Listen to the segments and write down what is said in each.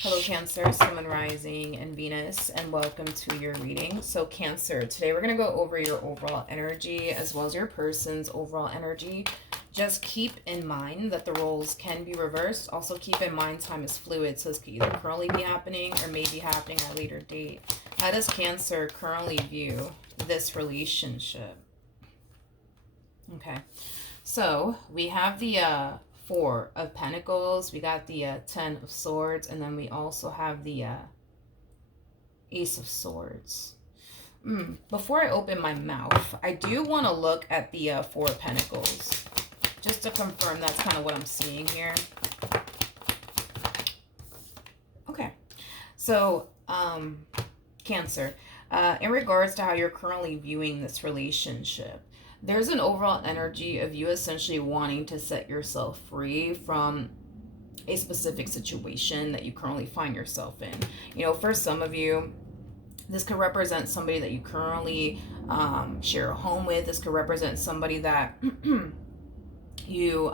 Hello Cancer, Sun, Moon, Rising, and Venus, and welcome to your reading. So Cancer, today we're going to go over your overall energy as well as your person's overall energy. Just keep in mind that the roles can be reversed. Also keep in mind time is fluid, so this could either currently be happening or may be happening at a later date. How does Cancer currently view this relationship? Okay, so we have the Four of Pentacles, we got the Ten of Swords, and then we also have the Ace of Swords. Before I open my mouth, I do want to look at the Four of Pentacles, just to confirm that's kind of what I'm seeing here. Okay, so Cancer, in regards to how you're currently viewing this relationship, there's an overall energy of you essentially wanting to set yourself free from a specific situation that you currently find yourself in. You know, for some of you, this could represent somebody that you currently share a home with. This could represent somebody that you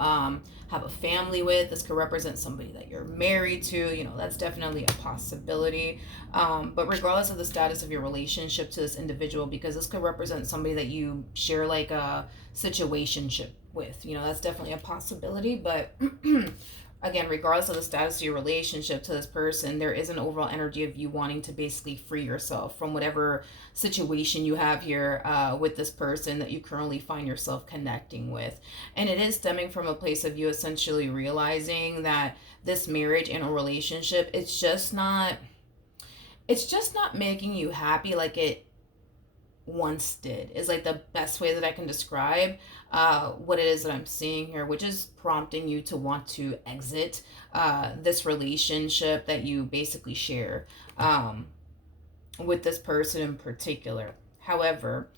have a family with. This could represent somebody that you're married to. You know, that's definitely a possibility. But regardless of the status of your relationship to this individual, because this could represent somebody that you share like a situationship with, you know, that's definitely a possibility. But again, regardless of the status of your relationship to this person, there is an overall energy of you wanting to basically free yourself from whatever situation you have here with this person that you currently find yourself connecting with. And it is stemming from a place of you essentially realizing that this marriage and a relationship, it's just not making you happy like it once did, is like the best way that I can describe what it is that I'm seeing here, which is prompting you to want to exit this relationship that you basically share with this person in particular. However,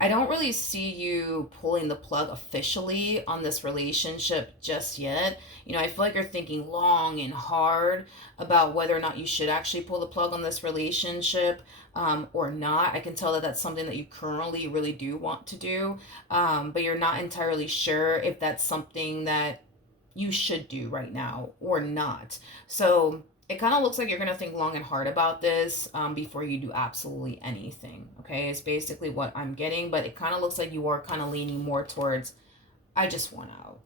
I don't really see you pulling the plug officially on this relationship just yet. You know, I feel like you're thinking long and hard about whether or not you should actually pull the plug on this relationship or not. I can tell that that's something that you currently really do want to do, but you're not entirely sure if that's something that you should do right now or not. So it kind of looks like you're going to think long and hard about this before you do absolutely anything. Okay, it's basically what I'm getting, but it kind of looks like you are kind of leaning more towards, I just want out.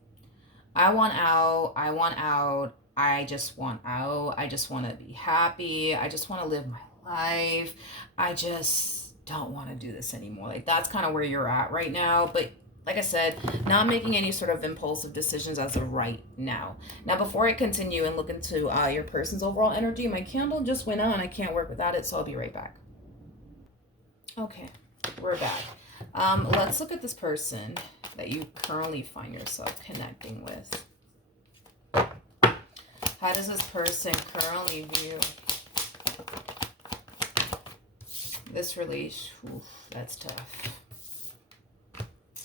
I want out. I want out. I just want out. I just want to be happy. I just want to live my life. I just don't want to do this anymore. Like, that's kind of where you're at right now. But like I said, not making any sort of impulsive decisions as of right now. Now, before I continue and look into your person's overall energy, my candle just went out and I can't work without it, so I'll be right back. Okay, we're back. Let's look at this person that you currently find yourself connecting with. How does this person currently view this relation? Oof, that's tough.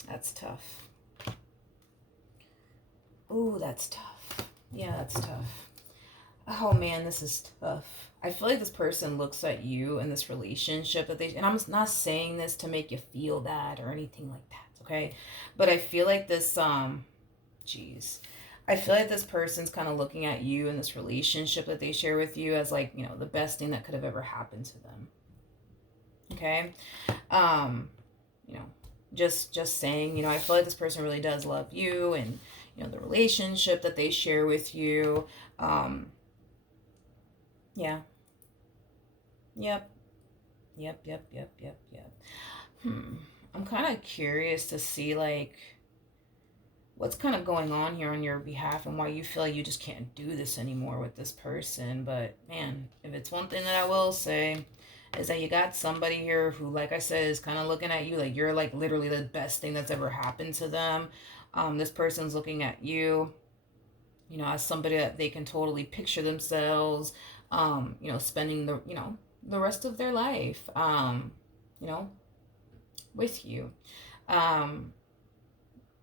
That's tough. Ooh, that's tough. Yeah, that's tough. Oh man, this is tough. I feel like this person looks at you in this relationship that they, and I'm not saying this to make you feel bad or anything like that, okay? But I feel like this, geez. I feel like this person's kind of looking at you in this relationship that they share with you as like, you know, the best thing that could have ever happened to them. Okay? You know, just saying, you know, I feel like this person really does love you and, you know, the relationship that they share with you. Yeah. Yep. Yep. I'm kind of curious to see like what's kind of going on here on your behalf and why you feel like you just can't do this anymore with this person. But man, if it's one thing that I will say is that you got somebody here who, like I said, is kind of looking at you like you're like literally the best thing that's ever happened to them. This person's looking at you, you know, as somebody that they can totally picture themselves, you know, spending the, you know, the rest of their life, you know, with you.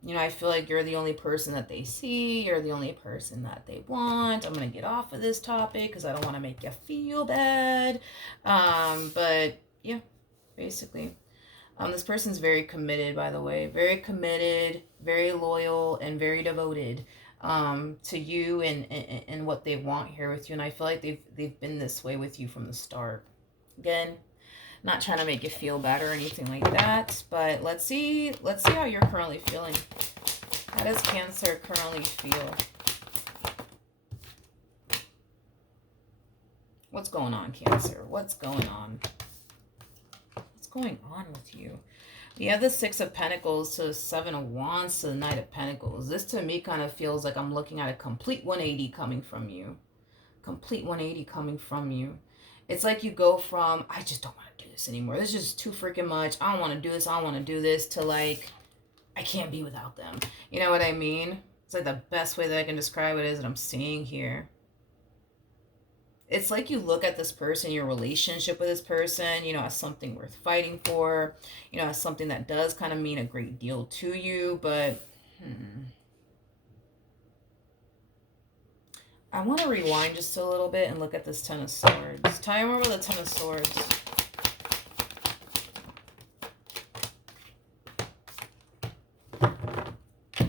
You know, I feel like you're the only person that they see. You're the only person that they want. I'm going to get off of this topic because I don't want to make you feel bad. But yeah, basically. This person's very committed, by the way. Very committed, very loyal, and very devoted. to you and what they want here with you. And I feel like they've been this way with you from the start. Again, not trying to make you feel bad or anything like that, but let's see how you're currently feeling. How does Cancer currently feel? What's going on, Cancer? What's going on? What's going on with you? You have the Six of Pentacles to the Seven of Wands to the Knight of Pentacles. This to me kind of feels like I'm looking at a complete 180 coming from you. Complete 180 coming from you. It's like you go from, I just don't want to do this anymore. This is just too freaking much. I don't want to do this. I don't want to do this, to like, I can't be without them. You know what I mean? It's like the best way that I can describe it is that I'm seeing here. It's like you look at this person, your relationship with this person, you know, as something worth fighting for, you know, as something that does kind of mean a great deal to you, but I want to rewind just a little bit and look at this Ten of Swords. Tell me more about the Ten of Swords.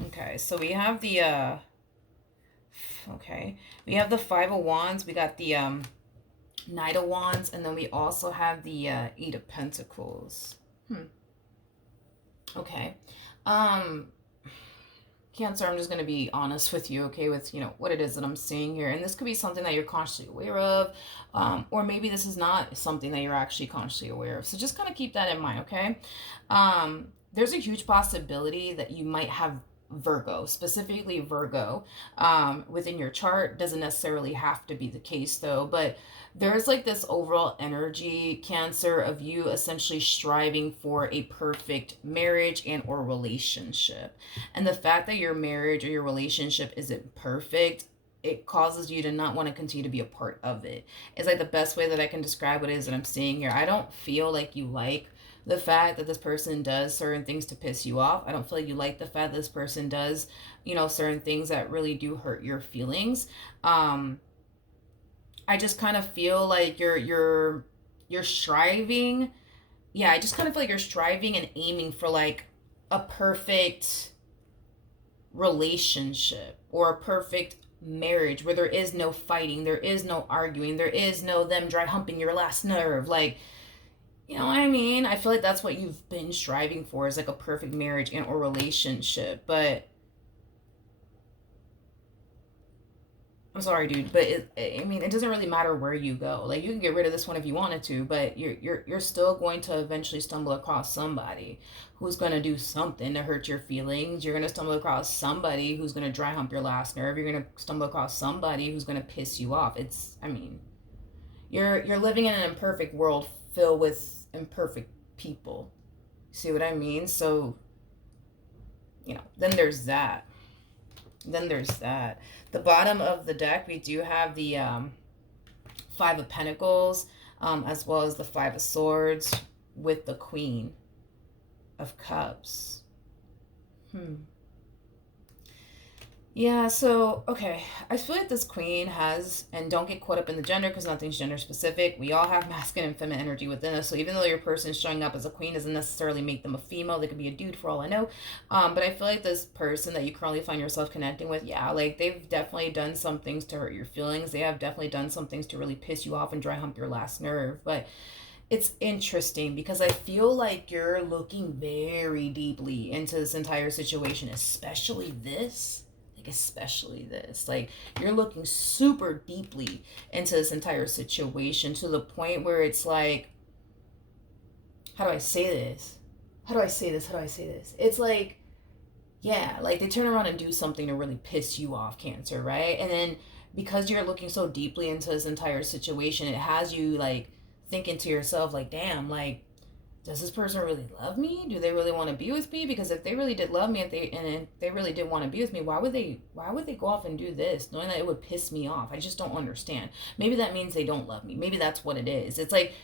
Okay, so we have the we have the Five of Wands, we got the Knight of Wands, and then we also have the Eight of Pentacles. Okay. Cancer, I'm just going to be honest with you, okay, with, you know, what it is that I'm seeing here. And this could be something that you're consciously aware of, or maybe this is not something that you're actually consciously aware of. So just kind of keep that in mind, okay? There's a huge possibility that you might have Virgo, specifically Virgo, within your chart. Doesn't necessarily have to be the case though, but there's like this overall energy, Cancer, of you essentially striving for a perfect marriage and or relationship. And the fact that your marriage or your relationship isn't perfect, it causes you to not want to continue to be a part of it. It's like the best way that I can describe what it is that I'm seeing here. I don't feel like you like the fact that this person does certain things to piss you off. I don't feel like you like the fact that this person does, you know, certain things that really do hurt your feelings. I just kind of feel like you're striving. Yeah, I just kind of feel like you're striving and aiming for like a perfect relationship or a perfect marriage where there is no fighting, there is no arguing, there is no them dry humping your last nerve. Like, you know what I mean? I feel like that's what you've been striving for, is like a perfect marriage and or relationship. But I'm sorry, dude, but I mean, it doesn't really matter where you go. Like, you can get rid of this one if you wanted to, but you're still going to eventually stumble across somebody who's going to do something to hurt your feelings. You're going to stumble across somebody who's going to dry hump your last nerve. You're going to stumble across somebody who's going to piss you off. It's, I mean, you're living in an imperfect world filled with imperfect people. See what I mean? So, you know, then there's that. The bottom of the deck, we do have the Five of Pentacles, as well as the Five of Swords with the Queen of Cups. Yeah, so, okay, I feel like this queen has, and don't get caught up in the gender because nothing's gender specific. We all have masculine and feminine energy within us. So even though your person is showing up as a queen doesn't necessarily make them a female. They could be a dude for all I know. But I feel like this person that you currently find yourself connecting with, yeah, like they've definitely done some things to hurt your feelings. They have definitely done some things to really piss you off and dry hump your last nerve. But it's interesting because I feel like you're looking very deeply into this entire situation, especially this. Like, you're looking super deeply into this entire situation to the point where it's like, how do I say this? It's like, yeah, like they turn around and do something to really piss you off, Cancer, right? And then because you're looking so deeply into this entire situation, it has you like thinking to yourself, like, damn, like, does this person really love me? Do they really want to be with me? Because if they really did love me, if they really did want to be with me, why would they go off and do this, knowing that it would piss me off? I just don't understand. Maybe that means they don't love me. Maybe that's what it is. It's like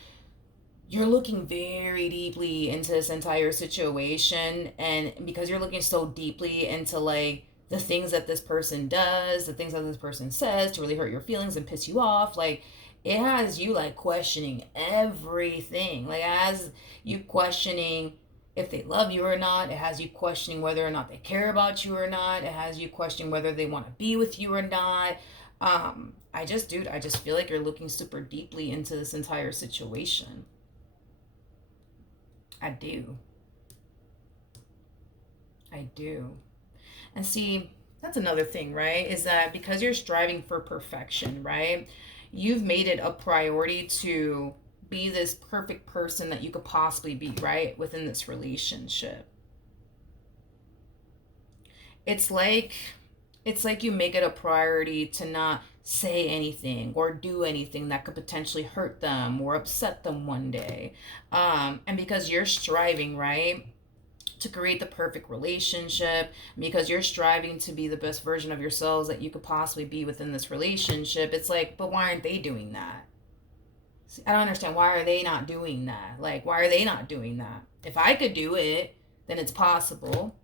you're looking very deeply into this entire situation, and because you're looking so deeply into like the things that this person does, the things that this person says to really hurt your feelings and piss you off, like it has you like questioning everything. Like, as you questioning if they love you or not. It has you questioning whether or not they care about you or not. It has you questioning whether they want to be with you or not. Dude, I just feel like you're looking super deeply into this entire situation. I do. I do. And see, that's another thing, right? Is that because you're striving for perfection, right? You've made it a priority to be this perfect person that you could possibly be, right? Within this relationship. It's like you make it a priority to not say anything or do anything that could potentially hurt them or upset them one day. And because you're striving, right, to create the perfect relationship, because you're striving to be the best version of yourselves that you could possibly be within this relationship, it's like, but why aren't they doing that? See, I don't understand. Why are they not doing that? Like, why are they not doing that? If I could do it, then it's possible,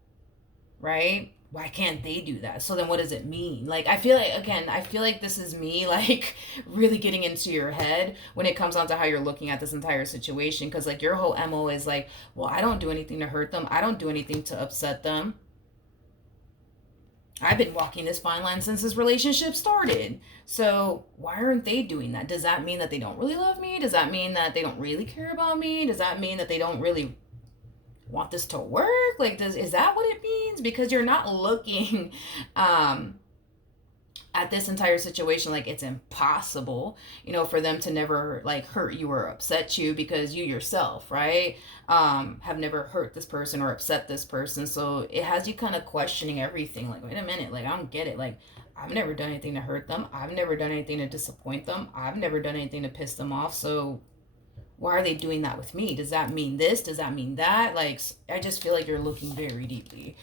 right? Why can't they do that? So then what does it mean? Like, I feel like, again, I feel like this is me, like, really getting into your head when it comes down to how you're looking at this entire situation. Because, like, your whole MO is like, well, I don't do anything to hurt them. I don't do anything to upset them. I've been walking this fine line since this relationship started. So why aren't they doing that? Does that mean that they don't really love me? Does that mean that they don't really care about me? Does that mean that they don't really want this to work? Like, is that what it means? Because you're not looking at this entire situation like it's impossible, for them to never like hurt you or upset you, because you yourself, right, have never hurt this person or upset this person. So it has you kind of questioning everything. Like, wait a minute, like, I don't get it. Like, I've never done anything to hurt them. I've never done anything to disappoint them. I've never done anything to piss them off. So why are they doing that with me? Does that mean this? Does that mean that? Like, I just feel like you're looking very deeply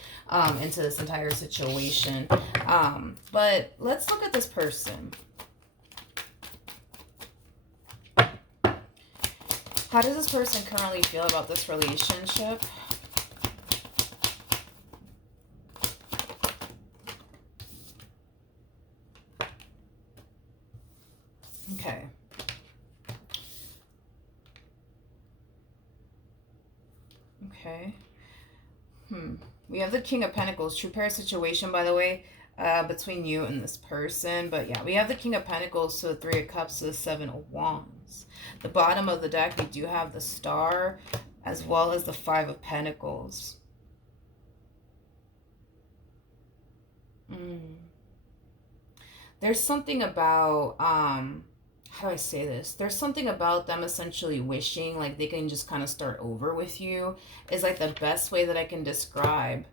into this entire situation. But let's look at this person. How does this person currently feel about this relationship? Okay. Okay. We have the King of Pentacles, true pair situation, by the way, between you and this person. But yeah, we have the King of Pentacles to the Three of Cups to the Seven of Wands. The bottom of the deck, we do have the Star as well as the Five of Pentacles. There's something about, how do I say this? There's something about them essentially wishing like they can just kind of start over with you, is like the best way that I can describe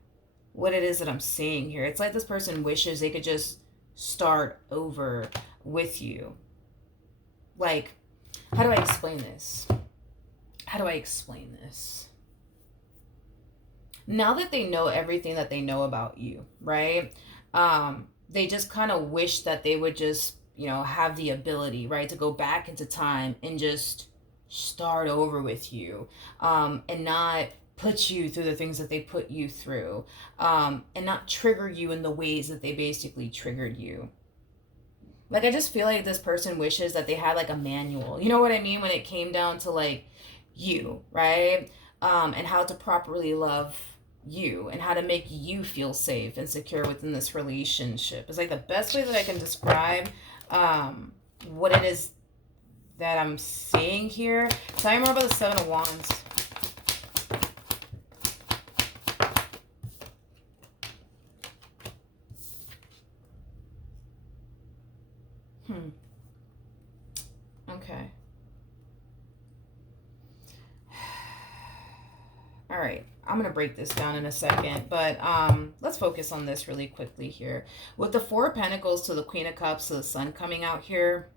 what it is that I'm seeing here. It's like this person wishes they could just start over with you. Like, how do I explain this? How do I explain this? Now that they know everything that they know about you, right? They just kind of wish that they would just, have the ability, right, to go back into time and just start over with you, and not put you through the things that they put you through, and not trigger you in the ways that they basically triggered you. Like, I just feel like this person wishes that they had like a manual, you know what I mean, when it came down to like you, right? And how to properly love you and how to make you feel safe and secure within this relationship. It's like the best way that I can describe what it is that I'm seeing here. Tell me more about the Seven of Wands. Okay. All right. I'm going to break this down in a second, but let's focus on this really quickly here. With the Four of Pentacles to the Queen of Cups to the Sun coming out here,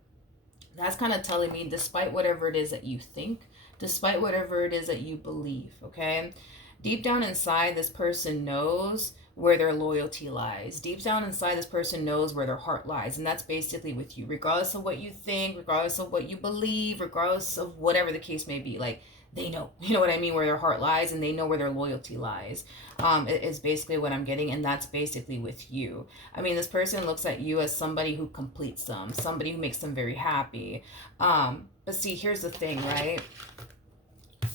that's kind of telling me, despite whatever it is that you think, despite whatever it is that you believe, okay? Deep down inside, this person knows where their loyalty lies. Deep down inside, this person knows where their heart lies, and that's basically with you. Regardless of what you think, regardless of what you believe, regardless of whatever the case may be, like, they know, you know what I mean, where their heart lies, and they know where their loyalty lies. It is basically what I'm getting, and that's basically with you. I mean, this person looks at you as somebody who completes them, somebody who makes them very happy. But see, here's the thing, right?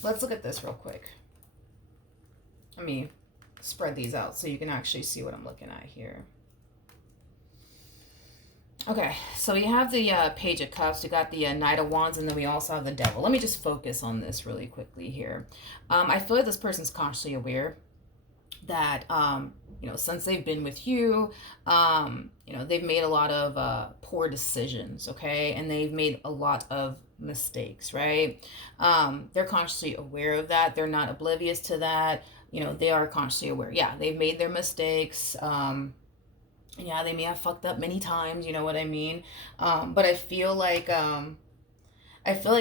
Let's look at this real quick. Let me spread these out so you can actually see what I'm looking at here. Okay, so we have the Page of Cups, we got the Knight of Wands, and then we also have the Devil. Let me just focus on this really quickly here. I feel like this person's consciously aware that, since they've been with you, they've made a lot of poor decisions, okay? And they've made a lot of mistakes, right? They're consciously aware of that. They're not oblivious to that. They are consciously aware. Yeah, they've made their mistakes. Yeah, they may have fucked up many times, you know what I mean? But I feel like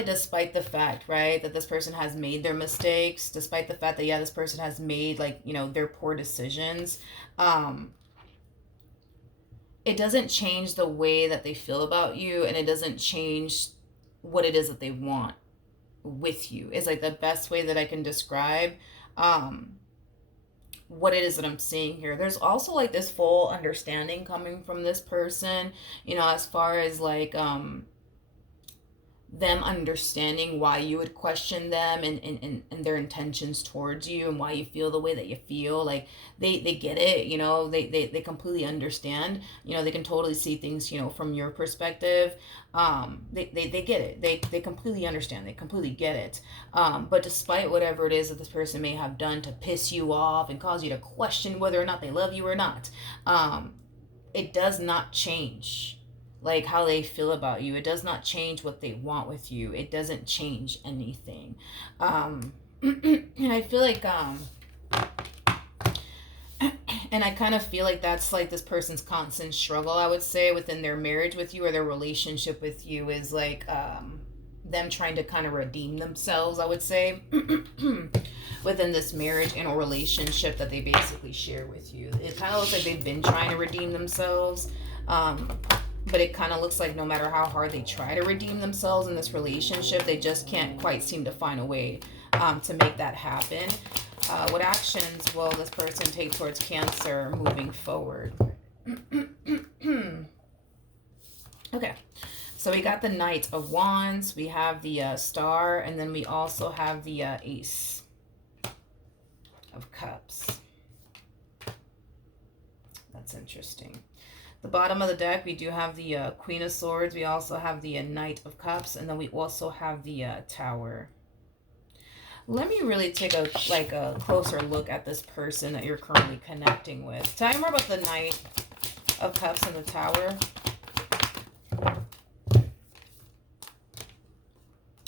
despite the fact, right, that this person has made their mistakes, despite the fact that, yeah, this person has made, their poor decisions, it doesn't change the way that they feel about you, and it doesn't change what it is that they want with you. Is like the best way that I can describe um, what it is that I'm seeing here. There's also like this full understanding coming from this person, as far as them understanding why you would question them and their intentions towards you and why you feel the way that you feel. Like they get it, they completely understand. They can totally see things, from your perspective. They get it. They completely understand. They completely get it. But despite whatever it is that this person may have done to piss you off and cause you to question whether or not they love you or not, it does not change like how they feel about you. It does not change what they want with you. It doesn't change anything. And I feel like and I kind of feel like that's like this person's constant struggle, I would say, within their marriage with you or their relationship with you, is like them trying to kind of redeem themselves, I would say, within this marriage and a relationship that they basically share with you. It kind of looks like they've been trying to redeem themselves. But it kind of looks like no matter how hard they try to redeem themselves in this relationship, they just can't quite seem to find a way to make that happen. What actions will this person take towards Cancer moving forward? Okay, so we got the Knight of Wands, we have the Star, and then we also have the Ace of Cups. That's interesting. The bottom of the deck, we do have the Queen of Swords. We also have the Knight of Cups, and then we also have the Tower. Let me really take a closer look at this person that you're currently connecting with. Tell me more about the Knight of Cups and the Tower.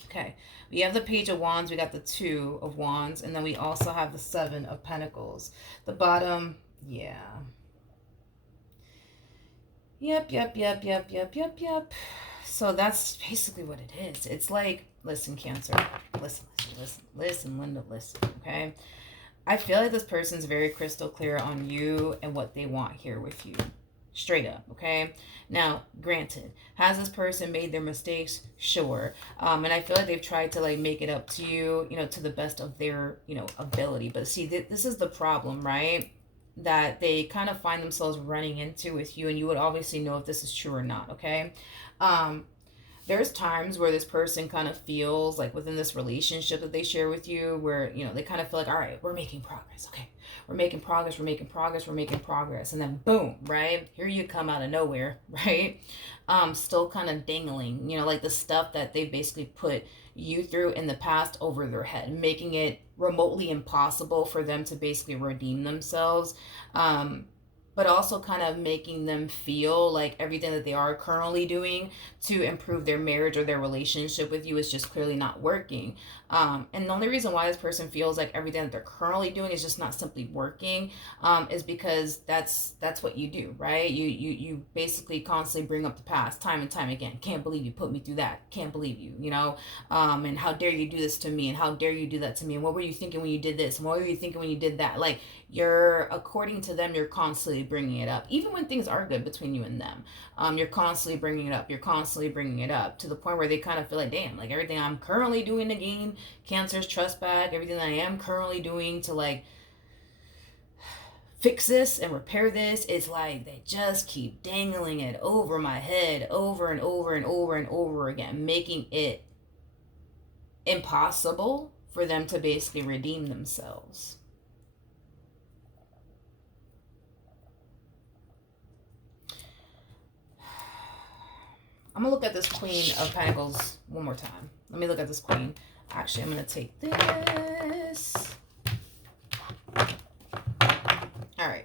Okay, we have the Page of Wands. We got the Two of Wands, and then we also have the Seven of Pentacles. The bottom, yeah. Yep. So that's basically what it is. It's like, listen, Cancer. Listen, Linda, listen, okay? I feel like this person's very crystal clear on you and what they want here with you. Straight up, okay? Now, granted, has this person made their mistakes? Sure. And I feel like they've tried to make it up to you, to the best of their, ability. But see, this is the problem, right? That they kind of find themselves running into with you, and you would obviously know if this is true or not, okay? There's times where this person kind of feels like within this relationship that they share with you where, they kind of feel like, all right, we're making progress, okay? We're making progress. And then boom, right? Here you come out of nowhere, right? Still kind of dangling, like the stuff that they basically put you through in the past over their head, making it remotely impossible for them to basically redeem themselves. But also kind of making them feel like everything that they are currently doing to improve their marriage or their relationship with you is just clearly not working. And the only reason why this person feels like everything that they're currently doing is just not simply working is because that's what you do, right? You basically constantly bring up the past time and time again. Can't believe you put me through that. Can't believe you, and how dare you do this to me, and how dare you do that to me, and what were you thinking when you did this, and what were you thinking when you did that? Like, according to them, you're constantly bringing it up. Even when things are good between you and them, you're constantly bringing it up. You're constantly bringing it up to the point where they kind of feel like, damn, like everything I'm currently doing to gain Cancer's trust back, everything that I am currently doing to fix this and repair this, it's like they just keep dangling it over my head over and over and over and over again, making it impossible for them to basically redeem themselves. I'm gonna look at this Queen of Pentacles one more time. Let me look at this Queen. Actually, I'm gonna take this. All right.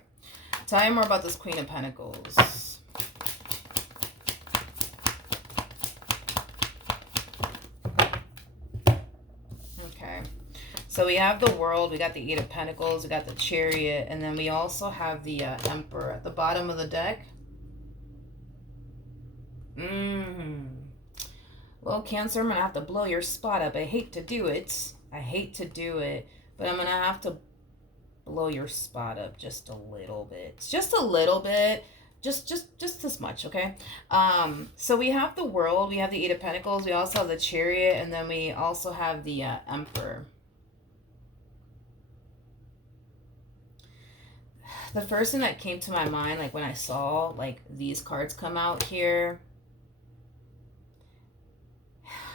Tell me more about this Queen of Pentacles. Okay. So we have the World, we got the Eight of Pentacles, we got the Chariot, and then we also have the Emperor at the bottom of the deck. Well, Cancer, I'm going to have to blow your spot up. I hate to do it. I hate to do it. But I'm going to have to blow your spot up just a little bit. Just a little bit. Just this much, okay? So we have the World. We have the Eight of Pentacles. We also have the Chariot. And then we also have the Emperor. The first thing that came to my mind, like when I saw like these cards come out here,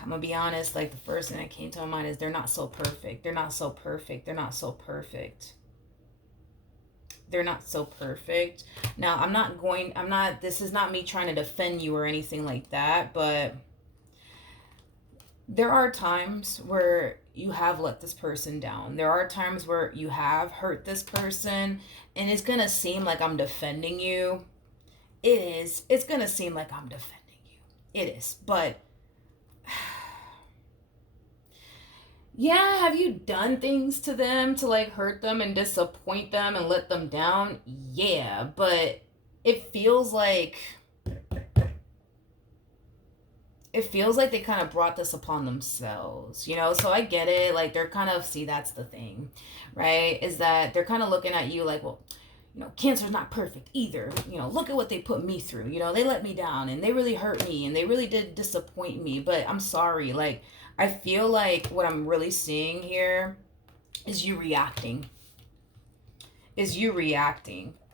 I'm gonna be honest, like the first thing that came to my mind is they're not so perfect. They're not so perfect. They're not so perfect. They're not so perfect. Now, this is not me trying to defend you or anything like that, but there are times where you have let this person down. There are times where you have hurt this person, and it's gonna seem like I'm defending you. It is. It's gonna seem like I'm defending you. It is. But yeah, have you done things to them to like hurt them and disappoint them and let them down? Yeah, but it feels like they kind of brought this upon themselves, you know? So I get it. Like they're kind of, see, that's the thing, right? Is that they're kind of looking at you like, well, you know, Cancer's not perfect either. You know, look at what they put me through. You know, they let me down and they really hurt me and they really did disappoint me. But I'm sorry. Like, I feel like what I'm really seeing here is you reacting.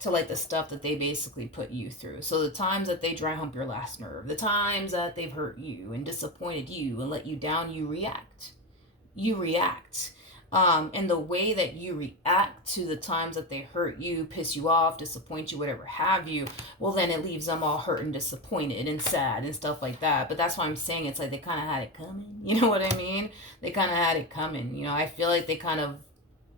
To like the stuff that they basically put you through. So the times that they dry hump your last nerve, the times that they've hurt you and disappointed you and let you down, you react. And the way that you react to the times that they hurt you, piss you off, disappoint you, whatever have you, well, then it leaves them all hurt and disappointed and sad and stuff like that. But that's why I'm saying it's like they kind of had it coming. You know what I mean? They kind of had it coming. You know, I feel like they kind of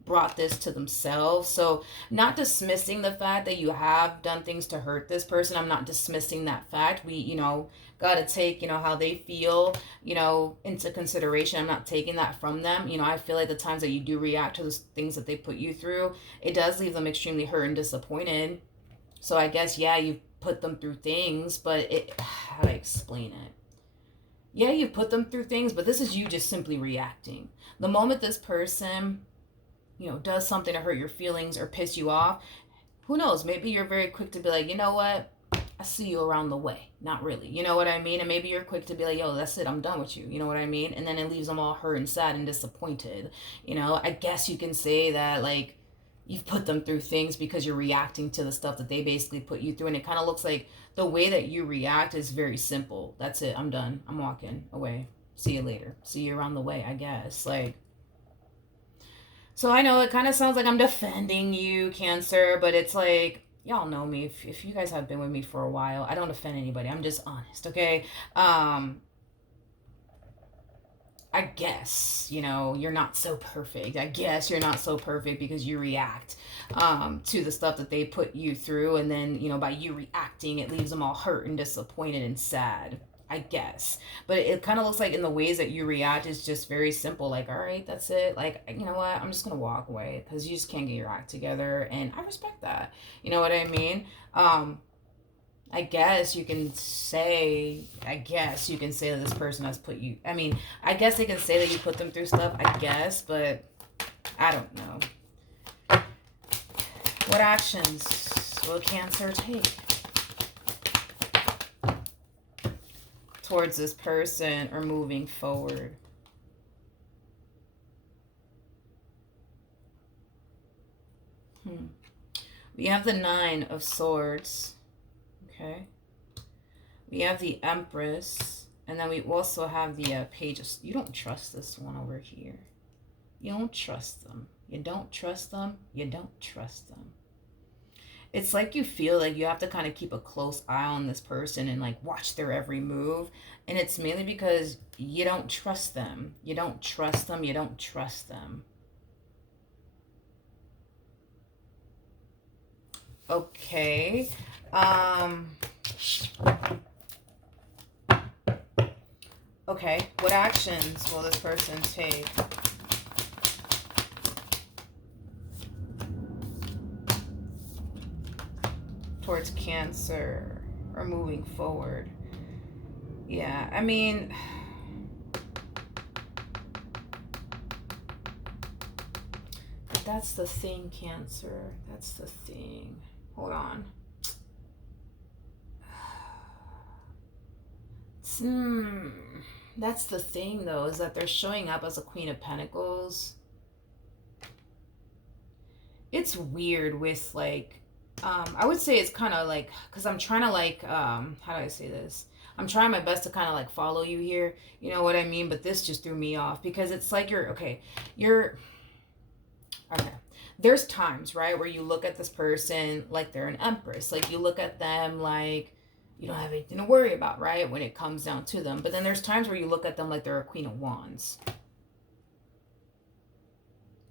brought this to themselves. So not dismissing the fact that you have done things to hurt this person. I'm not dismissing that fact. We, you know, got to take, you know, how they feel, you know, into consideration. I'm not taking that from them. You know, I feel like the times that you do react to the things that they put you through, it does leave them extremely hurt and disappointed. So I guess, yeah, you put them through things, but how do I explain it? Yeah, you put them through things, but this is you just simply reacting. The moment this person, you know, does something to hurt your feelings or piss you off, who knows? Maybe you're very quick to be like, you know what? I see you around the way. Not really. You know what I mean? And maybe you're quick to be like, yo, that's it. I'm done with you. You know what I mean? And then it leaves them all hurt and sad and disappointed. You know, I guess you can say that, like, you've put them through things because you're reacting to the stuff that they basically put you through. And it kind of looks like the way that you react is very simple. That's it. I'm done. I'm walking away. See you later. See you around the way, I guess. Like, so I know it kind of sounds like I'm defending you, Cancer, but it's like, y'all know me. If you guys have been with me for a while, I don't offend anybody. I'm just honest, okay? I guess, you know, you're not so perfect. I guess you're not so perfect because you react to the stuff that they put you through. And then, you know, by you reacting, it leaves them all hurt and disappointed and sad. I guess. But it kind of looks like in the ways that you react is just very simple. Like, all right, that's it. Like, you know what? I'm just going to walk away because you just can't get your act together. And I respect that. You know what I mean? I guess you can say that this person has put you, I mean, I guess they can say that you put them through stuff, I guess, but I don't know. What actions will Cancer take towards this person or moving forward? We have the Nine of Swords. Okay. We have the Empress. And then we also have the Page of... You don't trust this one over here. You don't trust them. You don't trust them. You don't trust them. It's like you feel like you have to kind of keep a close eye on this person and like watch their every move. And it's mainly because you don't trust them. You don't trust them. You don't trust them. Okay. Um, okay. What actions will this person take towards Cancer or moving forward? Yeah, I mean, that's the thing, Cancer. That's the thing. Hold on. Hmm. That's the thing, though, is that they're showing up as a Queen of Pentacles. It's weird with, like, I would say it's kind of like, because I'm trying to, like, how do I say this? I'm trying my best to kind of, like, follow you here. You know what I mean? But this just threw me off because it's like okay. There's times, right, where you look at this person like they're an empress. Like, you look at them like you don't have anything to worry about, right, when it comes down to them. But then there's times where you look at them like they're a Queen of Wands,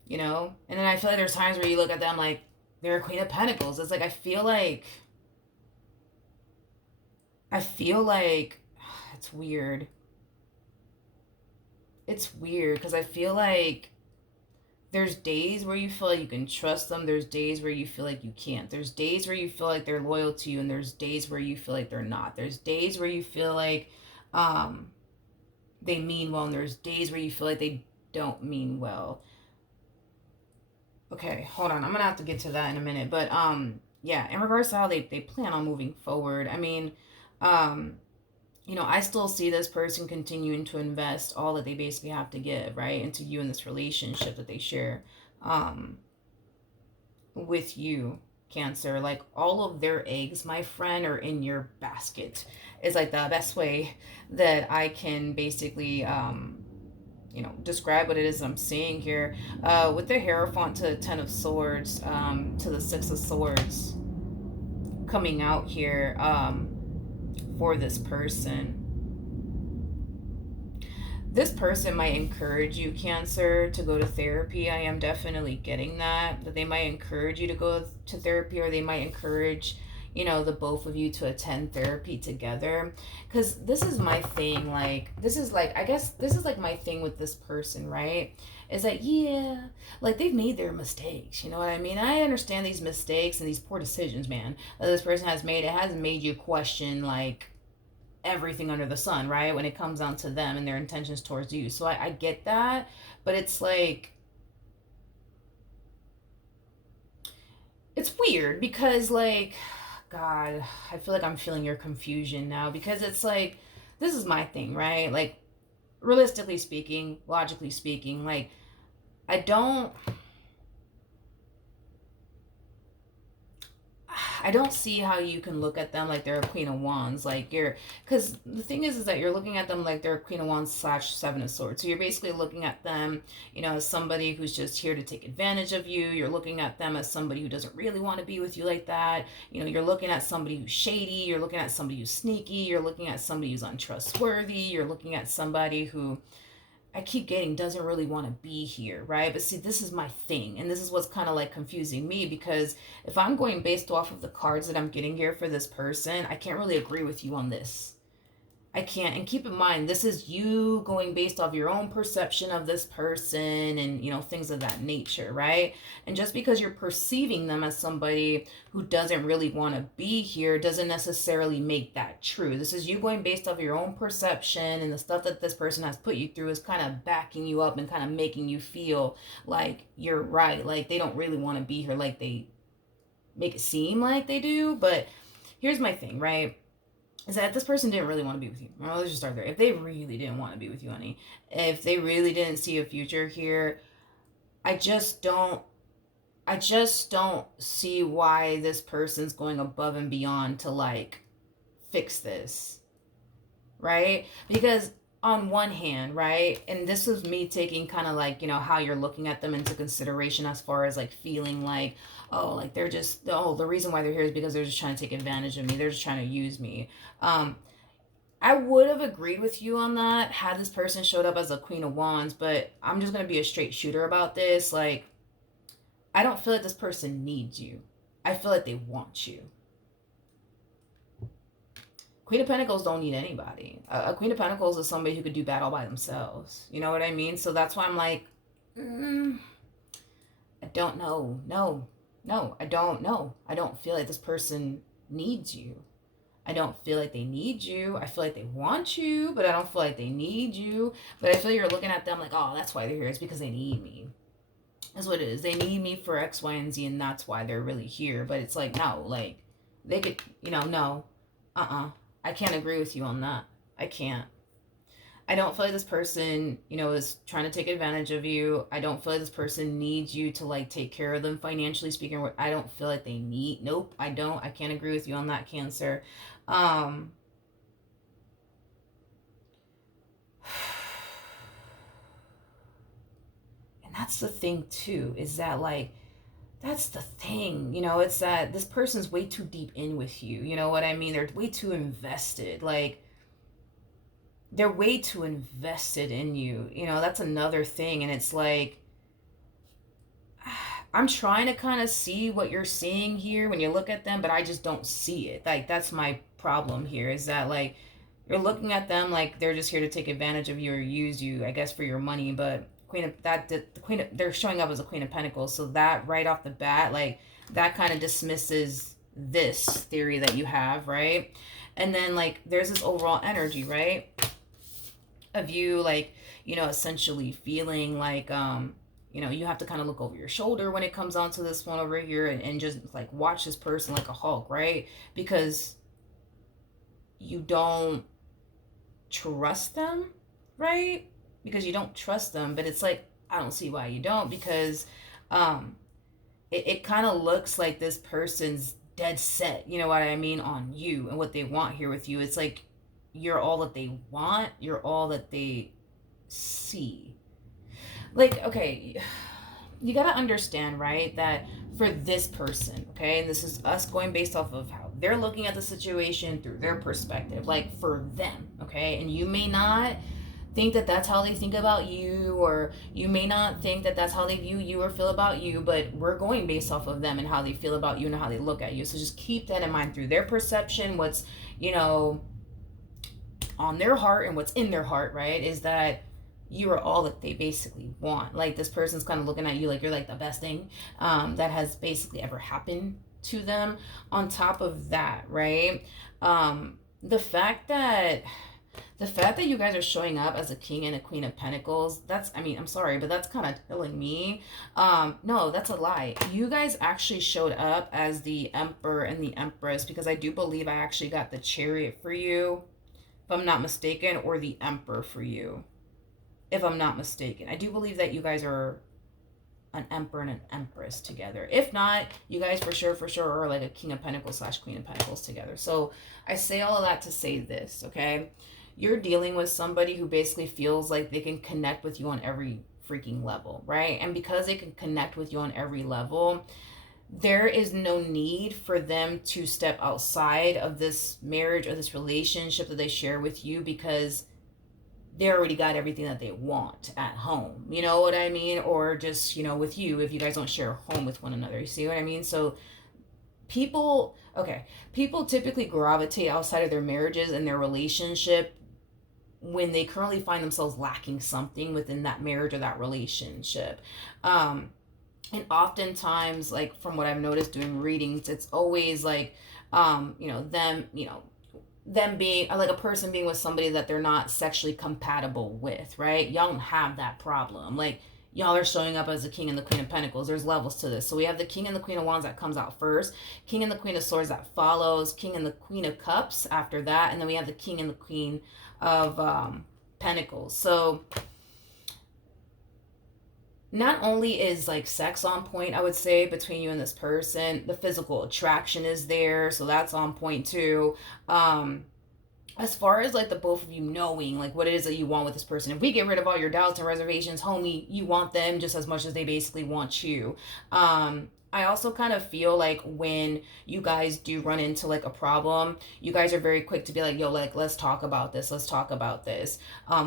you know? And then I feel like there's times where you look at them like they're a Queen of Pentacles. It's like I feel like it's weird. It's weird because I feel like there's days where you feel like you can trust them. There's days where you feel like you can't. There's days where you feel like they're loyal to you, and there's days where you feel like they're not. There's days where you feel like um, they mean well, and there's days where you feel like they don't mean well. Okay, hold on. I'm gonna have to get to that in a minute. But yeah, in regards to how they plan on moving forward, I mean, um, I still see this person continuing to invest all that they basically have to give, right, into you in this relationship that they share um, with you, Cancer. Like, all of their eggs, my friend, are in your basket, is like the best way that I can basically, describe what it is I'm seeing here. With the Hierophant to the Ten of Swords, to the Six of Swords coming out here for this person. This person might encourage you, Cancer, to go to therapy. I am definitely getting that they might encourage you to go to therapy, or they might encourage the both of you to attend therapy together. Because this is my thing, like, this is like, I guess this is like my thing with this person, right? Is that, yeah, like, they've made their mistakes, you know what I mean? I understand these mistakes and these poor decisions, man, that this person has made. It hasn't made you question, like, everything under the sun, right? When it comes down to them and their intentions towards you. So I get that, but it's like, it's weird because, like, God, I feel like I'm feeling your confusion now, because it's like, this is my thing, right? Like, realistically speaking, logically speaking, like, I don't I don't see how you can look at them like they're a Queen of Wands. Like, because the thing is that you're looking at them like they're a Queen of Wands slash Seven of Swords. So you're basically looking at them, as somebody who's just here to take advantage of you. You're looking at them as somebody who doesn't really want to be with you like that. You're looking at somebody who's shady. You're looking at somebody who's sneaky. You're looking at somebody who's untrustworthy. You're looking at somebody who, I keep getting, doesn't really want to be here, right? But see, this is my thing, and this is what's kind of like confusing me, because if I'm going based off of the cards that I'm getting here for this person, I can't really agree with you on this. I can't. And keep in mind, this is you going based off your own perception of this person and, things of that nature, right? And just because you're perceiving them as somebody who doesn't really want to be here doesn't necessarily make that true. This is you going based off your own perception, and the stuff that this person has put you through is kind of backing you up and kind of making you feel like you're right. Like, they don't really want to be here like they make it seem like they do. But here's my thing, right? Is that this person didn't really want to be with you. Well, let's just start there. If they really didn't want to be with you, honey, if they really didn't see a future here, I just don't I just don't see why this person's going above and beyond to, like, fix this, right? Because on one hand, right? And this was me taking kind of like, how you're looking at them into consideration as far as like feeling like, oh, like they're just, oh, the reason why they're here is because they're just trying to take advantage of me. They're just trying to use me. Um, I would have agreed with you on that had this person showed up as a Queen of Wands, but I'm just going to be a straight shooter about this. Like, I don't feel like this person needs you. I feel like they want you. Queen of Pentacles don't need anybody. A Queen of Pentacles is somebody who could do battle by themselves. You know what I mean? So that's why I'm like, I don't know. No, I don't know. I don't feel like this person needs you. I don't feel like they need you. I feel like they want you, but I don't feel like they need you. But I feel you're looking at them like, oh, that's why they're here. It's because they need me. That's what it is. They need me for X, Y, and Z, and that's why they're really here. But it's like, no, like, they could, no. I can't agree with you on that. I can't. I don't feel like this person, is trying to take advantage of you. I don't feel like this person needs you to like take care of them financially speaking. I don't feel like they need. Nope, I don't. I can't agree with you on that, Cancer. And that's the thing too, is that like, that's the thing, it's that this person's way too deep in with you. You know what I mean? They're way too invested. Like, they're way too invested in you. That's another thing. And it's like, I'm trying to kind of see what you're seeing here when you look at them, but I just don't see it. Like, that's my problem here, is that like, you're looking at them like they're just here to take advantage of you or use you, I guess, for your money. But they're showing up as a Queen of Pentacles, so that right off the bat, like, that kind of dismisses this theory that you have, right? And then like, there's this overall energy, right, of you like, essentially feeling like you have to kind of look over your shoulder when it comes on to this one over here, and just like watch this person like a hawk, right? Because you don't trust them, right? Because you don't trust them. But it's like, I don't see why you don't, because it kind of looks like this person's dead set, you know what I mean, on you and what they want here with you. It's like, you're all that they want, you're all that they see. Like, okay, you got to understand, right, that for this person, okay, and this is us going based off of how they're looking at the situation through their perspective, like for them, okay, and you may not think that that's how they think about you, or you may not think that that's how they view you or feel about you, but we're going based off of them and how they feel about you and how they look at you. So just keep that in mind through their perception, what's, on their heart and what's in their heart, right, is that you are all that they basically want. Like, this person's kind of looking at you like you're like the best thing that has basically ever happened to them. On top of that, right, the fact that you guys are showing up as a king and a queen of pentacles, I'm sorry, but that's kind of telling me, no, that's a lie. You guys actually showed up as the emperor and the empress, because I do believe I actually got the chariot for you, if I'm not mistaken, or the emperor for you, if I'm not mistaken. I do believe that you guys are an emperor and an empress together. If not, you guys for sure are like a king of pentacles / queen of pentacles together. So I say all of that to say this, okay? You're dealing with somebody who basically feels like they can connect with you on every freaking level, right? And because they can connect with you on every level, there is no need for them to step outside of this marriage or this relationship that they share with you, because they already got everything that they want at home. You know what I mean? Or just, with you, if you guys don't share a home with one another. You see what I mean? So people typically gravitate outside of their marriages and their relationship when they currently find themselves lacking something within that marriage or that relationship. And oftentimes, like, from what I've noticed doing readings, it's always like, them being like a person being with somebody that they're not sexually compatible with, right? Y'all don't have that problem. Like, y'all are showing up as the king and the queen of pentacles. There's levels to this. So we have the king and the queen of wands that comes out first, king and the queen of swords that follows, king and the queen of cups after that, and then we have the king and the queen of pentacles. So not only is like sex on point, I would say, between you and this person, the physical attraction is there, so that's on point too. as far as like the both of you knowing like what it is that you want with this person, if we get rid of all your doubts and reservations, homie, you want them just as much as they basically want you. I also kind of feel like when you guys do run into like a problem, you guys are very quick to be like, yo, like, let's talk about this, let's talk about this.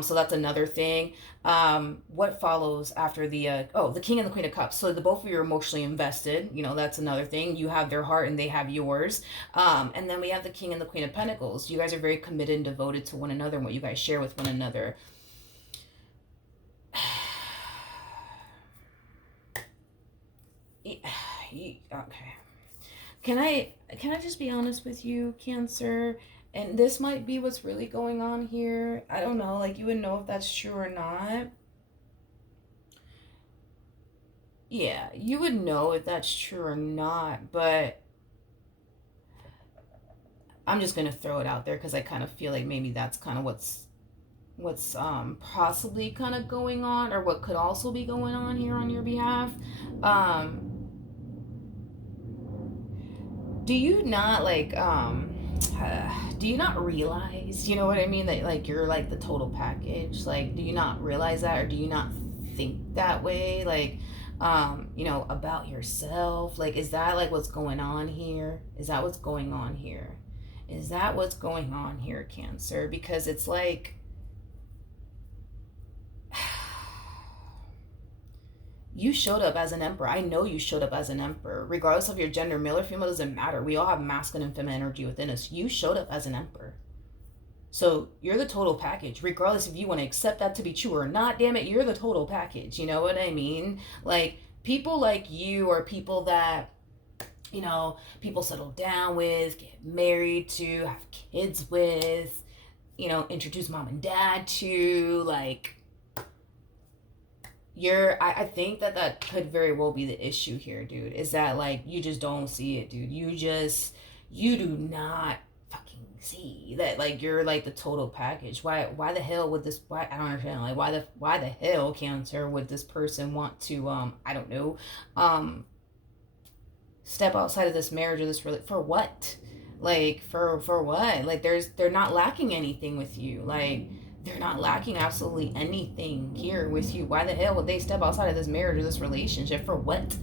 So that's another thing. What follows after the king and the queen of cups, so the both of you are emotionally invested, you know, that's another thing. You have their heart and they have yours. And then we have the king and the queen of pentacles. You guys are very committed and devoted to one another and what you guys share with one another. Okay. Can I just be honest with you, Cancer? And this might be what's really going on here. I don't know, like you would know if that's true or not. Yeah, you would know if that's true or not, but I'm just gonna throw it out there because I kind of feel like maybe that's kind of what's possibly kind of going on, or what could also be going on here on your behalf. Um, do you not like do you not realize, you know what I mean, that like you're like the total package? Like, do you not realize that, or do you not think that way? Like, you know, about yourself? Like, is that like what's going on here? Is that what's going on here? Is that what's going on here, Cancer? Because it's like you showed up as an emperor. I know you showed up as an emperor. Regardless of your gender, male or female, doesn't matter. We all have masculine and feminine energy within us. You showed up as an emperor. So you're the total package. Regardless if you want to accept that to be true or not, damn it, you're the total package. You know what I mean? Like, people like you are people that, you know, people settle down with, get married to, have kids with, you know, introduce mom and dad to, like, I think that that could very well be the issue here, dude, is that like you just don't see it, dude. You do not fucking see that like you're like the total package. Why the hell would this, why, I don't understand, like why the hell, Cancer, would this person want to I don't know, um step outside of this marriage or this really, for what? Like, for what? Like, they're not lacking anything with you. Like, they're not lacking absolutely anything here with you. Why the hell would they step outside of this marriage or this relationship? For what?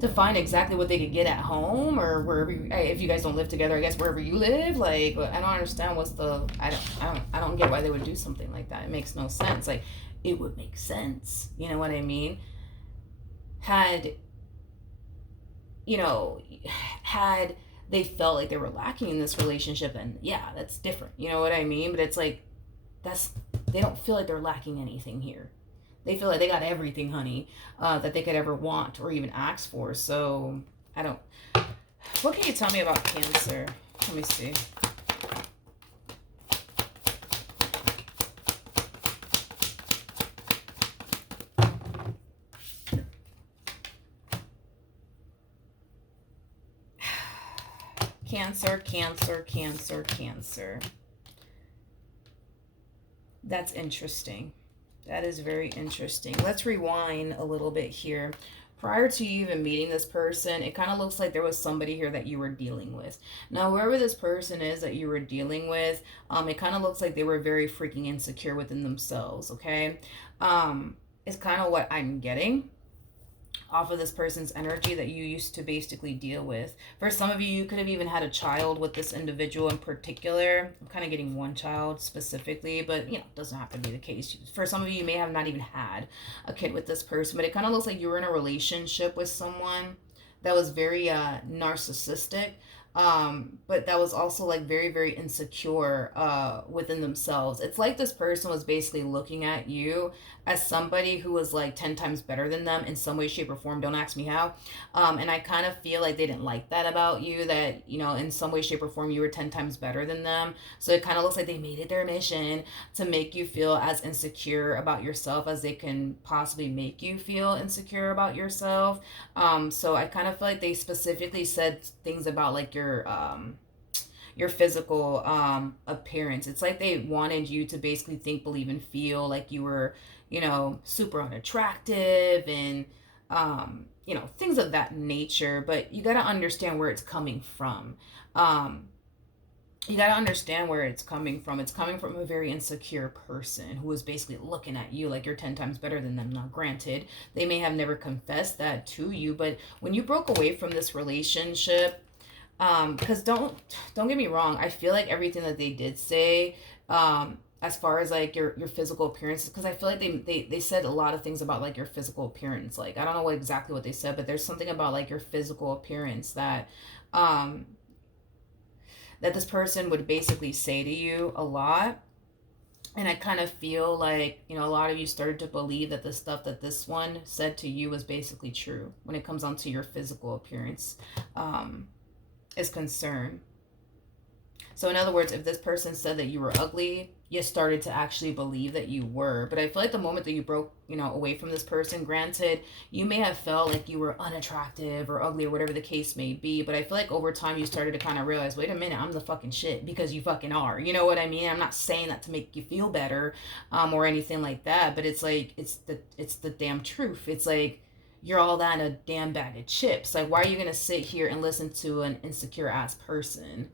To find exactly what they could get at home, or wherever you, if you guys don't live together, I guess wherever you live. Like, I don't understand what's the, I don't get why they would do something like that. It makes no sense. Like, it would make sense, you know what I mean, had, you know, had they felt like they were lacking in this relationship, and yeah, that's different, you know what I mean, but it's like, that's, they don't feel like they're lacking anything here. They feel like they got everything, honey, that they could ever want or even ask for. So I don't, what can you tell me about Cancer? Let me see. Cancer, Cancer, Cancer, Cancer. That's interesting. That is very interesting. Let's rewind a little bit here. Prior to you even meeting this person, it kind of looks like there was somebody here that you were dealing with. Now, whoever this person is that you were dealing with, it kind of looks like they were very freaking insecure within themselves, okay? It's kind of what I'm getting off of this person's energy that you used to basically deal with. For some of you, you could have even had a child with this individual in particular. I'm kind of getting one child specifically, but you know, it doesn't have to be the case. For some of you, you may have not even had a kid with this person, but it kind of looks like you were in a relationship with someone that was very narcissistic, but that was also like very, very insecure within themselves. It's like this person was basically looking at you as somebody who was like 10 times better than them in some way, shape, or form. Don't ask me how. And I kind of feel like they didn't like that about you, that, you know, in some way, shape, or form, you were 10 times better than them. So it kind of looks like they made it their mission to make you feel as insecure about yourself as they can possibly make you feel insecure about yourself. So I kind of feel like they specifically said things about like your physical appearance. It's like they wanted you to basically think, believe, and feel like you were, you know, super unattractive and you know, things of that nature. But you got to understand where it's coming from. Um, you got to understand where it's coming from. It's coming from a very insecure person who is basically looking at you like you're 10 times better than them. Now, granted, they may have never confessed that to you, but when you broke away from this relationship, because don't get me wrong, I feel like everything that they did say, as far as like your physical appearance, because I feel like they said a lot of things about like your physical appearance. Like, I don't know exactly what they said, but there's something about like your physical appearance um that this person would basically say to you a lot. And I kind of feel like, a lot of you started to believe that the stuff that this one said to you was basically true when it comes down to your physical appearance, um, is concerned. So in other words, if this person said that you were ugly, you started to actually believe that you were. But I feel like the moment that you broke, away from this person, granted, you may have felt like you were unattractive or ugly or whatever the case may be. But I feel like over time you started to kind of realize, wait a minute, I'm the fucking shit, because you fucking are. You know what I mean? I'm not saying that to make you feel better, or anything like that. But it's like it's the damn truth. It's like you're all that in a damn bag of chips. Like, why are you gonna sit here and listen to an insecure ass person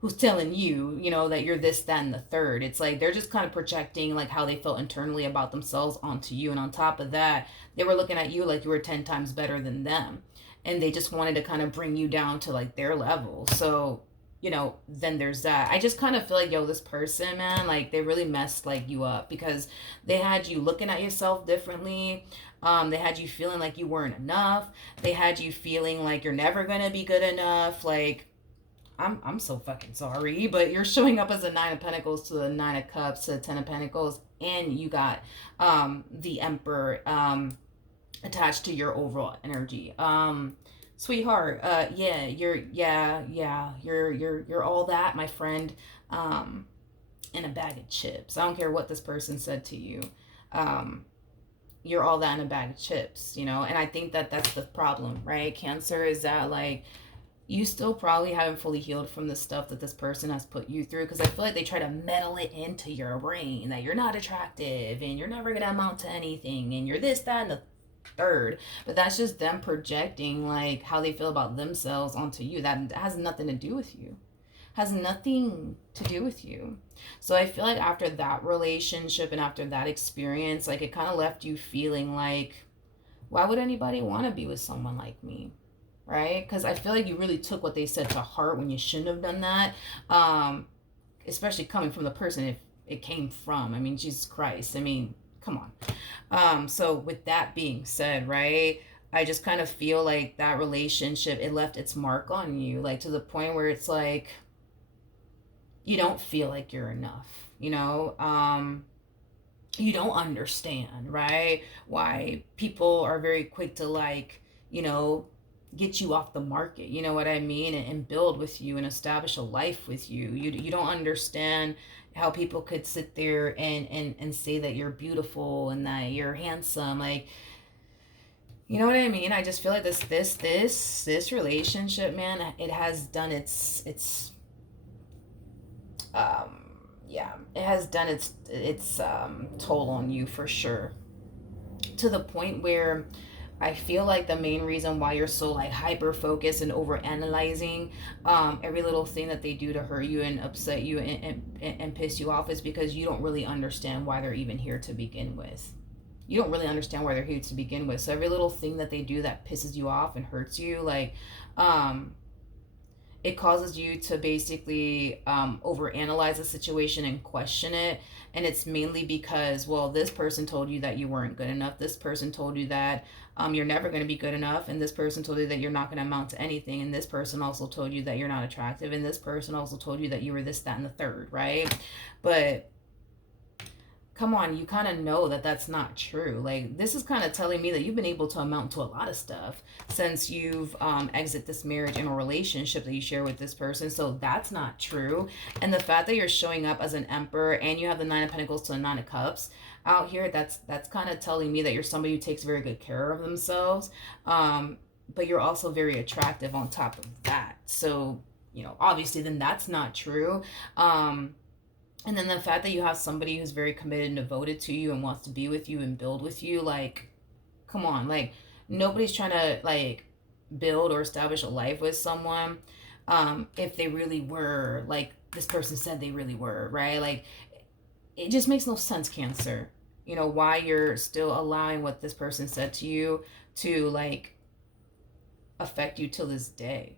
who's telling you, that you're this, that, and the third? It's like they're just kind of projecting like how they felt internally about themselves onto you. And on top of that, they were looking at you like you were 10 times better than them. And they just wanted to kind of bring you down to like their level. So, then there's that. I just kind of feel like, yo, this person, man, like they really messed like you up, because they had you looking at yourself differently. They had you feeling like you weren't enough. They had you feeling like you're never gonna be good enough. Like, I'm so fucking sorry, but you're showing up as a Nine of Pentacles to the Nine of Cups to the Ten of Pentacles, and you got the Emperor attached to your overall energy. Sweetheart, you're all that, my friend, in a bag of chips. I don't care what this person said to you. Um, you're all that in a bag of chips, and I think that that's the problem, right? Cancer is that, like, you still probably haven't fully healed from the stuff that this person has put you through, because I feel like they try to meddle it into your brain that you're not attractive and you're never gonna amount to anything and you're this, that, and the third. But that's just them projecting like how they feel about themselves onto you. That has nothing to do with you. Has nothing to do with you. So I feel like after that relationship and after that experience, like it kind of left you feeling like, why would anybody want to be with someone like me? Right? Because I feel like you really took what they said to heart when you shouldn't have done that. Especially coming from the person it came from. I mean, Jesus Christ. I mean, come on. So with that being said, right? I just kind of feel like that relationship, it left its mark on you, like to the point where it's like you don't feel like you're enough, you don't understand, right? Why people are very quick to like, you know, get you off the market, you know what I mean? And build with you and establish a life with you. You don't understand how people could sit there and say that you're beautiful and that you're handsome. Like, you know what I mean? I just feel like this relationship, man, it has done its um yeah, it has done its toll on you for sure. To the point where I feel like the main reason why you're so like hyper focused and over analyzing every little thing that they do to hurt you and upset you and piss you off is because you don't really understand why they're even here to begin with. You don't really understand why they're here to begin with. So every little thing that they do that pisses you off and hurts you, like, um, it causes you to basically overanalyze the situation and question it. And it's mainly because, well, this person told you that you weren't good enough. This person told you that you're never going to be good enough. And this person told you that you're not going to amount to anything. And this person also told you that you're not attractive. And this person also told you that you were this, that, and the third, right? But come on, you kind of know that that's not true. Like, this is kind of telling me that you've been able to amount to a lot of stuff since you've exit this marriage and a relationship that you share with this person. So that's not true. And the fact that you're showing up as an emperor and you have the Nine of Pentacles to the Nine of Cups out here, that's kind of telling me that you're somebody who takes very good care of themselves. But you're also very attractive on top of that. So, obviously then that's not true. And then the fact that you have somebody who's very committed and devoted to you and wants to be with you and build with you, like, come on, like, nobody's trying to, like, build or establish a life with someone if they really were like this person said they really were, right? Like, it just makes no sense, Cancer. Why you're still allowing what this person said to you to like affect you till this day.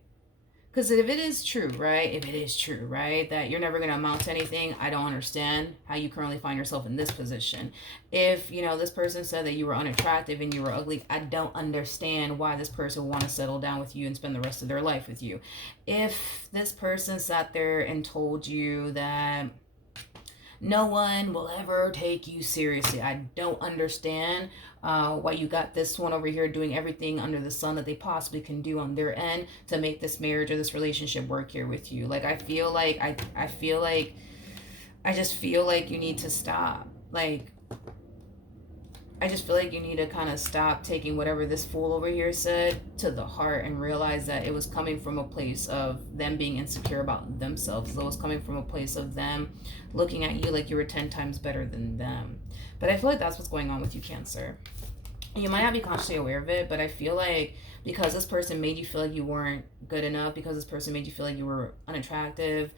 Because if it is true, right? If it is true, right, that you're never going to amount to anything, I don't understand how you currently find yourself in this position. If, this person said that you were unattractive and you were ugly, I don't understand why this person would want to settle down with you and spend the rest of their life with you. If this person sat there and told you that no one will ever take you seriously, I don't understand why you got this one over here doing everything under the sun that they possibly can do on their end to make this marriage or this relationship work here with you. Like, I feel like I just feel like you need to stop. Like, I just feel like you need to kind of stop taking whatever this fool over here said to the heart and realize that it was coming from a place of them being insecure about themselves. It was coming from a place of them looking at you like you were 10 times better than them. But I feel like that's what's going on with you, Cancer. You might not be consciously aware of it, but I feel like because this person made you feel like you weren't good enough, because this person made you feel like you were unattractive,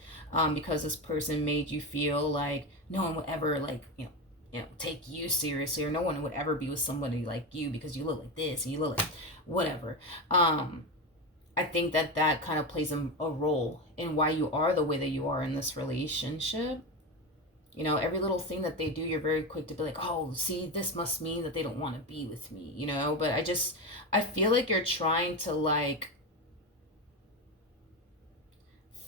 because this person made you feel like no one would ever take you seriously, or no one would ever be with somebody like you because you look like this and you look like whatever. I think that kind of plays a role in why you are the way that you are in this relationship. Every little thing that they do, you're very quick to be like, oh, see, this must mean that they don't want to be with me, but I feel like you're trying to like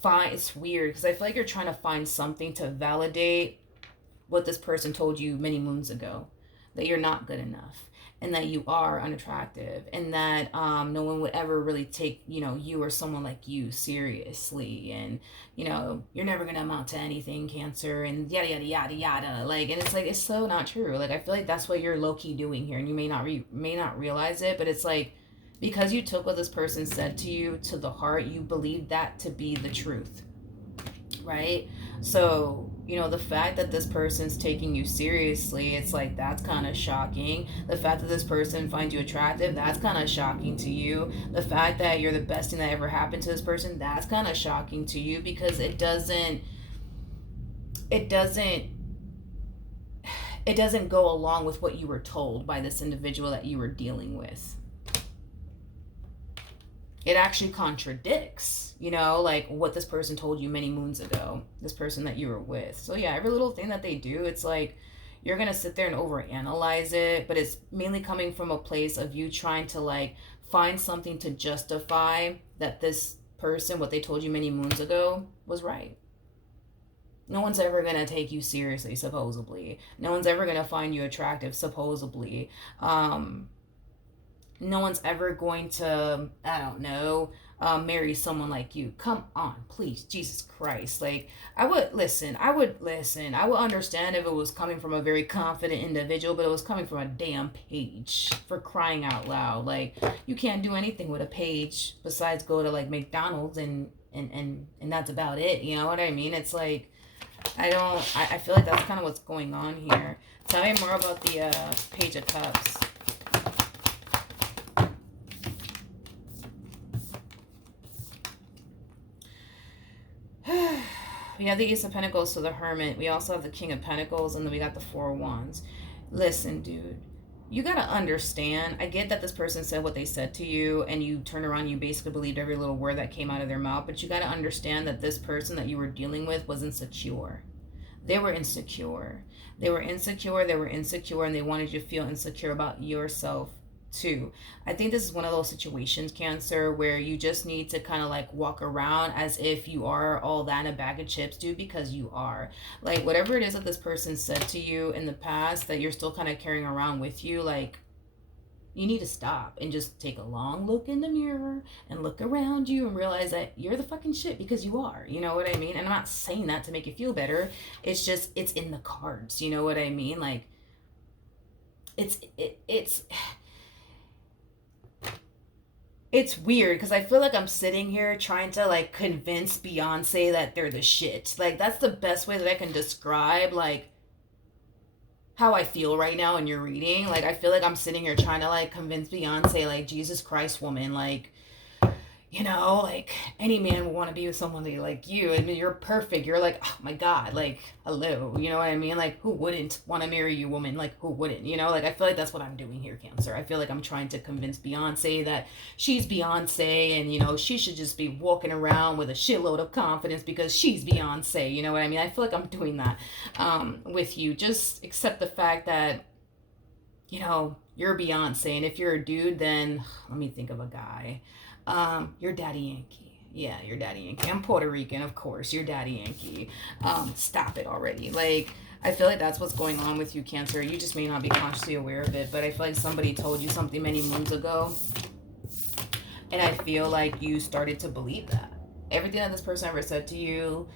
find, it's weird because I feel like you're trying to find something to validate what this person told you many moons ago, that you're not good enough and that you are unattractive and that no one would ever really take you or someone like you seriously, and you're never gonna amount to anything, Cancer, and yada yada yada yada. Like, and it's like, it's so not true. Like, I feel like that's what you're low-key doing here, and you may not realize it, but it's like, because you took what this person said to you to the heart, you believe that to be the truth, right? So, the fact that this person's taking you seriously, it's like, that's kind of shocking. The fact that this person finds you attractive, that's kind of shocking to you. The fact that you're the best thing that ever happened to this person, that's kind of shocking to you, because it doesn't go along with what you were told by this individual that you were dealing with. It actually contradicts, like what this person told you many moons ago, this person that you were with. So yeah, every little thing that they do, it's like, you're going to sit there and overanalyze it, but it's mainly coming from a place of you trying to like find something to justify that this person, what they told you many moons ago, was right. No one's ever going to take you seriously, supposedly. No one's ever going to find you attractive, supposedly. No one's ever going to, I don't know, marry someone like you. Come on, please, Jesus Christ. Like, I would understand if it was coming from a very confident individual, but it was coming from a damn page, for crying out loud. Like, you can't do anything with a page besides go to like McDonald's and that's about it. You know what I mean? It's like, I feel like that's kind of what's going on here. Tell me more about the Page of Cups. We have the Ace of Pentacles, so the Hermit. We also have the King of Pentacles, and then we got the Four of Wands. Listen, dude, you gotta understand. I get that this person said what they said to you, and you turned around, you basically believed every little word that came out of their mouth, but you gotta understand that this person that you were dealing with was insecure. They were insecure. They were insecure, and they wanted you to feel insecure about yourself too. I think this is one of those situations, Cancer, where you just need to kind of like walk around as if you are all that in a bag of chips, dude, because you are. Like, whatever it is that this person said to you in the past that you're still kind of carrying around with you, like, you need to stop and just take a long look in the mirror and look around you and realize that you're the fucking shit, because you are. You know what I mean? And I'm not saying that to make you feel better. It's just, it's in the cards. You know what I mean? Like, it's weird because I feel like I'm sitting here trying to like convince Beyonce that they're the shit. Like, that's the best way that I can describe like how I feel right now in your reading. Like, I feel like I'm sitting here trying to like convince Beyonce, like, Jesus Christ, woman, like, like any man would want to be with someone like you. I mean, you're perfect. You're like, oh my God, like, hello. You know what I mean? Like, who wouldn't want to marry you, woman? Like, who wouldn't? Like, I feel like that's what I'm doing here, Cancer. I feel like I'm trying to convince Beyonce that she's Beyonce and, she should just be walking around with a shitload of confidence because she's Beyonce. You know what I mean? I feel like I'm doing that with you. Just accept the fact that, you're Beyonce. And if you're a dude, then let me think of a guy. You're Daddy Yankee. Yeah, you're Daddy Yankee. I'm Puerto Rican, of course. You're Daddy Yankee. Stop it already. Like, I feel like that's what's going on with you, Cancer. You just may not be consciously aware of it, but I feel like somebody told you something many moons ago, and I feel like you started to believe that. Everything that this person ever said to you,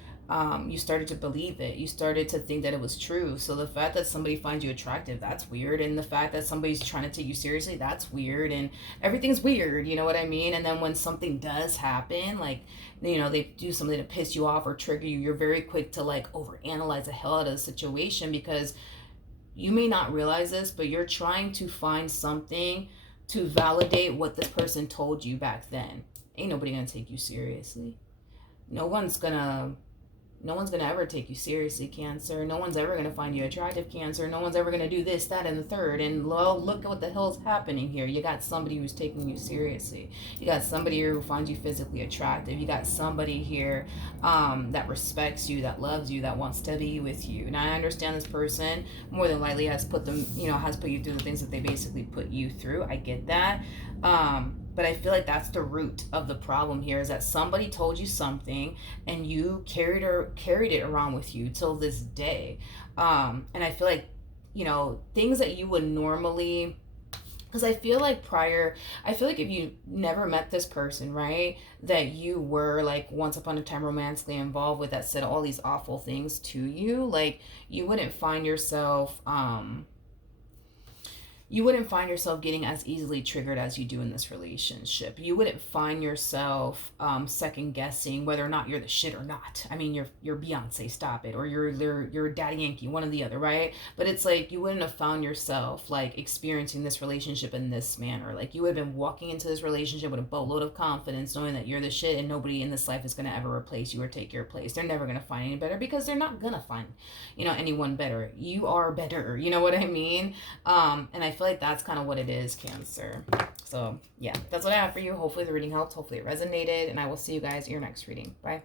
you started to believe it. You started to think that it was true. So the fact that somebody finds you attractive, that's weird. And the fact that somebody's trying to take you seriously, that's weird. And everything's weird, you know what I mean? And then when something does happen, like, they do something to piss you off or trigger you, you're very quick to like overanalyze the hell out of the situation because you may not realize this, but you're trying to find something to validate what this person told you back then. Ain't nobody gonna take you seriously. No one's gonna no one's gonna ever take you seriously, Cancer. No one's ever gonna find you attractive, Cancer. No one's ever gonna do this, that, and the third. And well, look at what the hell's happening here. You got somebody who's taking you seriously. You got somebody here who finds you physically attractive. You got somebody here that respects you, that loves you, that wants to be with you. Now I understand this person more than likely has put them, has put you through the things that they basically put you through. I get that. But I feel like that's the root of the problem here is that somebody told you something and you carried it around with you till this day. And I feel like, things that you would normally, because I feel like if you never met this person, right, that you were like once upon a time romantically involved with that said all these awful things to you, like you wouldn't find yourself getting as easily triggered as you do in this relationship. You wouldn't find yourself second guessing whether or not you're the shit or not. I mean, you're Beyonce, stop it, or you're Daddy Yankee, one or the other, right? But it's like you wouldn't have found yourself like experiencing this relationship in this manner. Like you would have been walking into this relationship with a boatload of confidence, knowing that you're the shit and nobody in this life is gonna ever replace you or take your place. They're never gonna find any better because they're not gonna find, anyone better. You are better. You know what I mean? And I feel like that's kind of what it is, Cancer. So yeah, that's what I have for you. Hopefully the reading helped. Hopefully it resonated, and I will see you guys in your next reading. Bye.